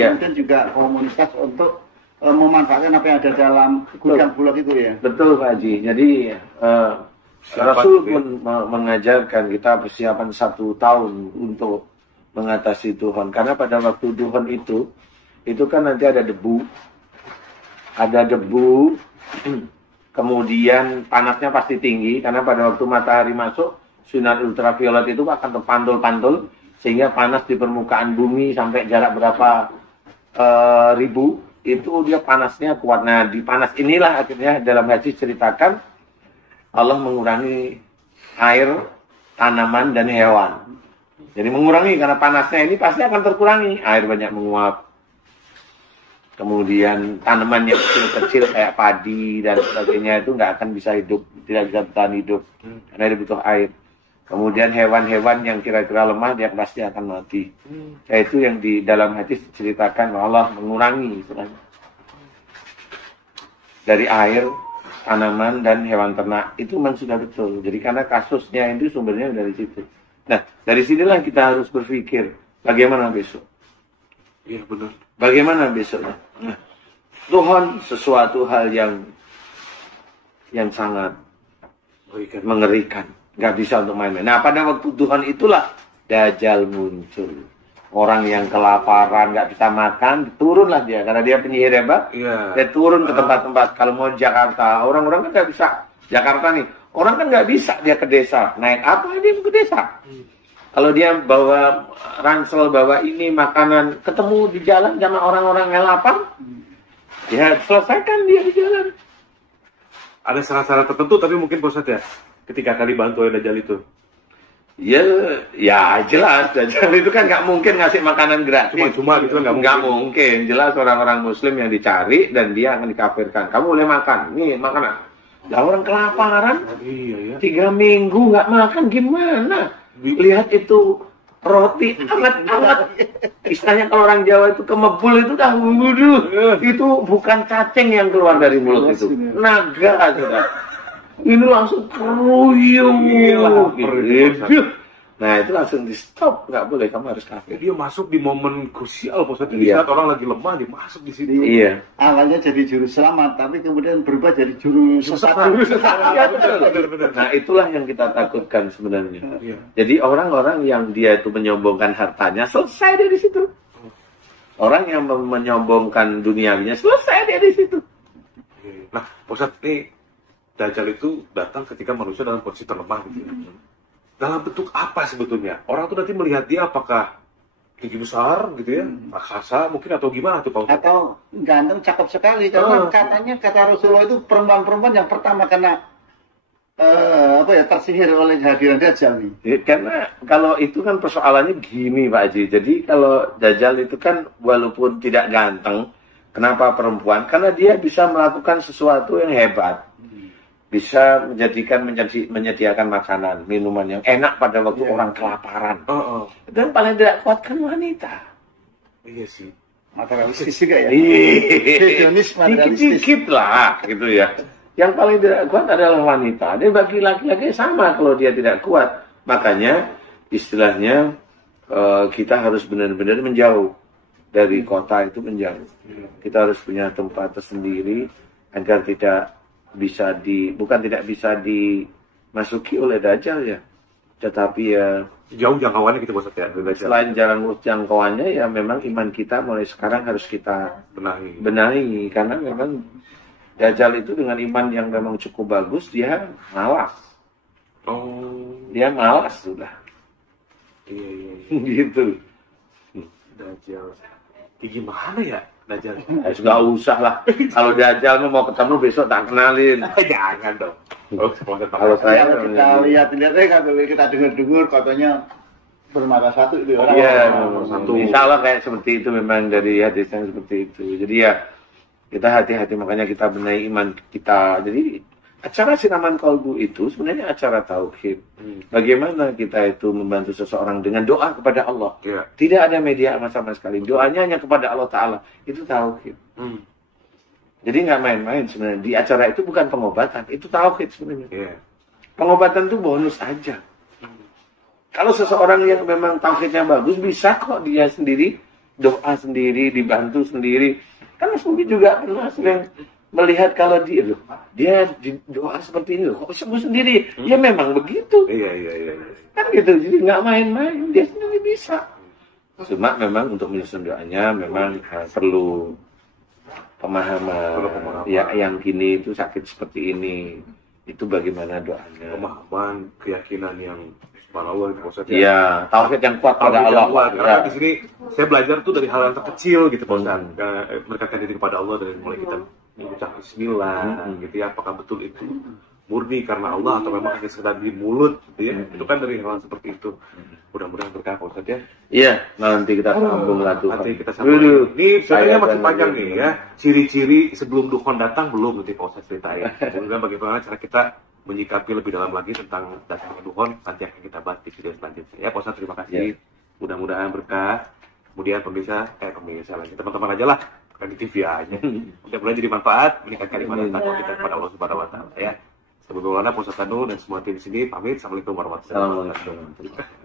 Ya. Dan juga komunitas untuk memanfaatkan apa yang ada dalam gudang bulog itu ya. Betul Pak Haji. Jadi Rasul pun mengajarkan kita persiapan 1 tahun untuk mengatasi Tuhan. Karena pada waktu Tuhan itu kan nanti ada debu, kemudian panasnya pasti tinggi, karena pada waktu matahari masuk, sinar ultraviolet itu akan terpantul-pantul, sehingga panas di permukaan bumi sampai jarak berapa ribu, itu dia panasnya kuat. Nah, di panas inilah akhirnya dalam hadis ceritakan, Allah mengurangi air, tanaman, dan hewan. Jadi mengurangi, karena panasnya ini pasti akan terkurangi. Air banyak menguap. Kemudian tanaman yang kecil-kecil kayak padi dan sebagainya itu nggak akan bisa hidup. Tidak bisa bertahan hidup. Karena dia butuh air. Kemudian hewan-hewan yang kira-kira lemah, dia pasti akan mati. Yaitu yang di dalam hadis diceritakan Allah mengurangi istilahnya. Dari air, tanaman, dan hewan ternak. Itu memang sudah betul. Jadi karena kasusnya itu sumbernya dari situ. Nah, dari sinilah kita harus berpikir, bagaimana besok? Iya, benar. Bagaimana besoknya? Nah, Tuhan sesuatu hal yang sangat mengerikan. Nggak bisa untuk main-main. Nah, pada waktu Tuhan itulah Dajjal muncul. Orang yang kelaparan, nggak bisa makan, turunlah dia. Karena dia penyihir hebat, dia turun ke tempat-tempat. Kalau mau di Jakarta, orang-orang kan nggak bisa. Jakarta nih, orang kan nggak bisa dia ke desa. Naik apa dia ke desa? Kalau dia bawa ransel, bawa ini, makanan, ketemu di jalan sama orang-orang yang lapar, ya selesaikan dia di jalan. Ada syarat-syarat tertentu, tapi mungkin Pak Ustadz ya, ketika kali bantu oleh Dajjal itu. Ya jelas, Dajjal itu kan nggak mungkin ngasih makanan gratis. Cuma-cuma gitu kan nggak mungkin. Jelas orang-orang Muslim yang dicari dan dia akan dikafirkan. Kamu boleh makan, nih makanan. Lah orang kelaparan, 3 minggu nggak makan gimana? Lihat itu roti hangat-hangat. Istilahnya kalau orang Jawa itu kemebul itu dah itu bukan cacing yang keluar dari mulut itu, naga sudah. Ini langsung keruyung. Nah itu langsung di stop, nggak boleh, kamu harus kafir. Dia masuk di momen krusial, Pak. Di saat orang lagi lemah, dia masuk di sini. Iya. Awalnya jadi juru selamat, tapi kemudian berubah jadi juru sesat. Iya, betul. Nah itulah yang kita takutkan sebenarnya. Jadi orang-orang yang dia itu menyombongkan hartanya, selesai dari situ. Orang yang menyombongkan duniawinya, selesai dia di situ. Nah, Ustaz, ini Dajjal itu datang ketika manusia dalam kondisi terlemah gitu ya. Dalam bentuk apa sebetulnya? Orang tuh nanti melihat dia apakah tinggi besar gitu ya, raksasa mungkin, atau gimana tuh Pak Ustaz? Atau ganteng, cakep sekali. Karena katanya, kata Rasulullah itu perempuan-perempuan yang pertama kena tersihir oleh kehadiran Dajjal nih. Ya, karena kalau itu kan persoalannya gini Pak Haji. Jadi kalau Dajjal itu kan walaupun tidak ganteng, kenapa perempuan? Karena dia bisa melakukan sesuatu yang hebat. Bisa menyediakan makanan, minuman yang enak pada waktu orang kelaparan. Dan paling tidak kuatkan wanita. Iya sih. Materialistis juga ya. Dikit-dikit lah gitu ya. Yang paling tidak kuat adalah wanita. Dia bagi laki-laki sama kalau dia tidak kuat. Makanya istilahnya kita harus benar-benar menjauh dari kota itu, menjauh. Kita harus punya tempat tersendiri agar tidak bisa dimasuki oleh Dajjal ya. Tetapi ya jauh jangkauannya gitu Ustaz ya. Selain jalan jangkauannya ya memang iman kita mulai sekarang harus kita benahi karena memang Dajjal itu dengan iman yang memang cukup bagus dia malas. Dia malas sudah. Iya. Gitu. Dajjal. Gimana ya? Dajjal. Nggak usah lah. Kalau Dajjal mau ketemu besok tak kenalin. Jangan dong. Kalau saya kita lihat kita dengar katanya bermata satu itu orang. Iya, satu. Insya Allah kayak seperti itu memang dari hadis yang seperti itu. Jadi ya kita hati-hati, makanya kita benahi iman kita. Jadi acara siraman kalbu itu sebenarnya acara tauhid. Bagaimana kita itu membantu seseorang dengan doa kepada Allah. Tidak ada media sama sekali. Doanya hanya kepada Allah Ta'ala. Itu tauhid. Jadi nggak main-main sebenarnya. Di acara itu bukan pengobatan. Itu tauhid sebenarnya. Pengobatan itu bonus aja. Kalau seseorang yang memang tauhidnya bagus, bisa kok dia sendiri doa sendiri, dibantu sendiri. Kan Mas Bobi juga pernah sering melihat kalau dia doa seperti ini loh, kok sembuh sendiri. Ya memang begitu. Iya. Kan gitu, jadi nggak main-main, dia sendiri bisa. Cuma memang untuk menyusun doanya memang perlu pemahaman. Ya, yang gini itu sakit seperti ini, itu bagaimana doanya? Pemahaman, keyakinan yang subhanallah itu Ustaz ya. Iya, tauhid yang kuat pada Allah. Karena Ya. di sini saya belajar tuh dari hal yang terkecil gitu Pak Ustaz. Mendekatkan diri kepada Allah dari mulai kita mengucap bismillah gitu ya. Apakah betul itu murni karena Allah atau memang hanya sekedar di mulut gitu ya. Itu kan dari hal seperti itu. Mudah-mudahan berkah Pak Ustaz ya. Iya, nanti kita sambung lah Tuhan. Nanti kita sambung. Ini sebenarnya masih panjang nih ya. Ciri-ciri sebelum dukhon datang belum nanti Pak Ustaz ceritain. Kemudian bagaimana cara kita menyikapi lebih dalam lagi tentang datangnya dukhon, nanti akan kita bahas di video selanjutnya. Ya Pak Ustaz, terima kasih. Mudah-mudahan berkah. Kemudian pemirsa lagi teman-teman aja lah, bukan di TV aja. Mudah-mudahan jadi manfaat, meningkatkan iman takwa kita kepada Allah Subhanahu Wa Taala ya. Sebelum Pak Ustaz Tanu dan semua tim di sini pamit. Assalamualaikum warahmatullahi wabarakatuh.